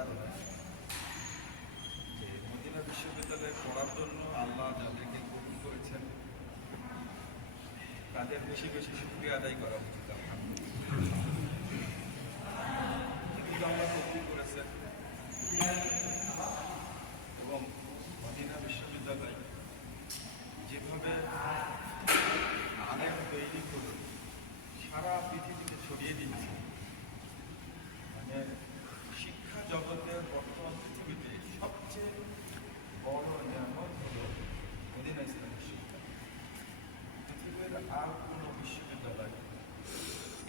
কারণে যে মদিনা বিশ্ববিদ্যালয়ে পড়ার জন্য আল্লাহ যাদেরকে কবুল করেছেন তাদের বেশি বেশি শুকরিয়া আদায় করা উচিত। কিন্তু আল্লাহ কবুল করেছেন এবং মদিনা বিশ্ববিদ্যালয় যেভাবে আলেম তৈরি করে সারা পৃথিবীতে ছড়িয়ে দিচ্ছে, মানে শিক্ষা জগতের বর্তমান পৃথিবীতে সবচেয়ে বড় নিয়ামত হল মদিনা ইসলামী শিক্ষা। পৃথিবীর আর কোনো বিশ্ববিদ্যালয়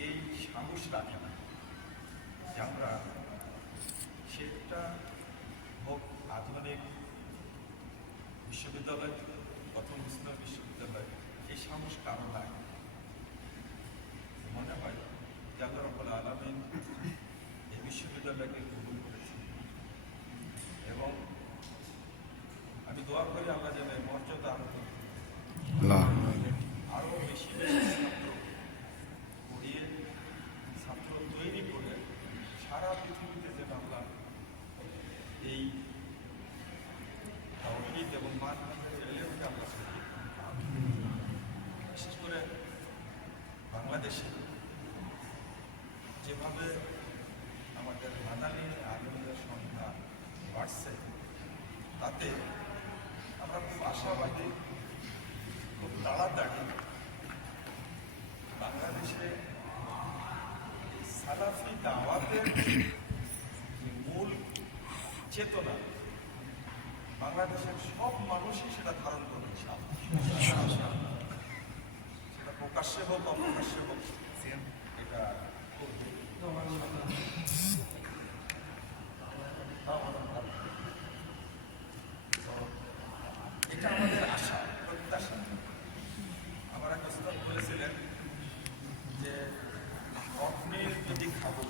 এই সাহস রাখে না যে আমরা সেটা হোক আধুনিক বিশ্ববিদ্যালয়, প্রথম ইসলাম বিশ্ববিদ্যালয়, এই সাহস কারণ লাগে। মনে হয় যে আল্লাহ রাব্বুল আলামিন এই বিশ্ববিদ্যালয়কে কবুল করেছে এবং আমি দোয়া করি আল্লাহ যেন মর্যাদা আরো বেশি বেশি ছাত্র পড়িয়ে ছাত্র তৈরি করে সারা পৃথিবীতে যেন আল্লাহ এই তাওহীদ এবং মানহাজের এলেমকে আমরা ছড়িয়ে দিই। বিশেষ করে বাংলাদেশে যেভাবে আমাদের মাদানী আলেমদের সংখ্যা বাড়ছে, তাতে আমরা খুব আশাবাদী, খুব তাড়াতাড়ি বাংলাদেশে সালাফি দাওয়াতের মূল চেতনা বাংলাদেশের সব মানুষই সেটা ধারণ করবে, সেটা প্রকাশ্যে হোক অপ্রকাশ্যে হোক, এটা করবে। এটা আমাদের আশা, প্রত্যাশা। আমার এক উস্তাদ বলেছিলেন যে অগ্নির যদি খাবো,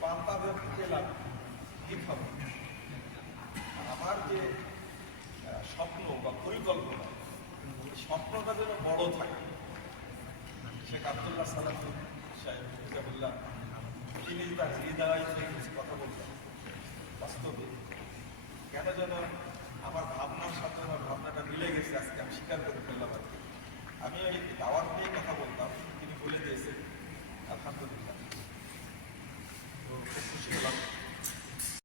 পান্তা খেলাম, কি খাবো? আমার যে স্বপ্ন বা পরিকল্পনা, স্বপ্নটা যেন বড় থাকে। শেখ আব্দুল্লাহ সালাফি সাহেব বললাম, তিনি তার হৃদয় থেকে কথা বলতে